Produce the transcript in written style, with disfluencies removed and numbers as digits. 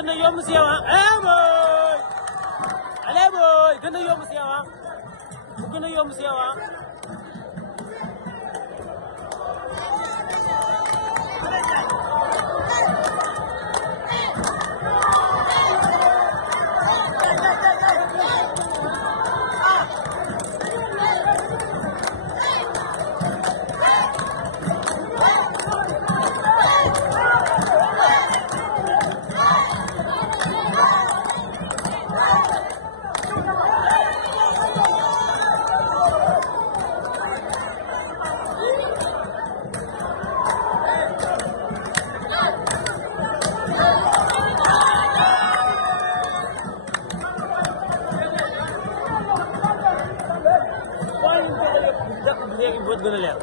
gën a yomb si yow ah boy allez boy gën a yomb si yow ah mu gën a yomb si yow ah léegi bët gën a leer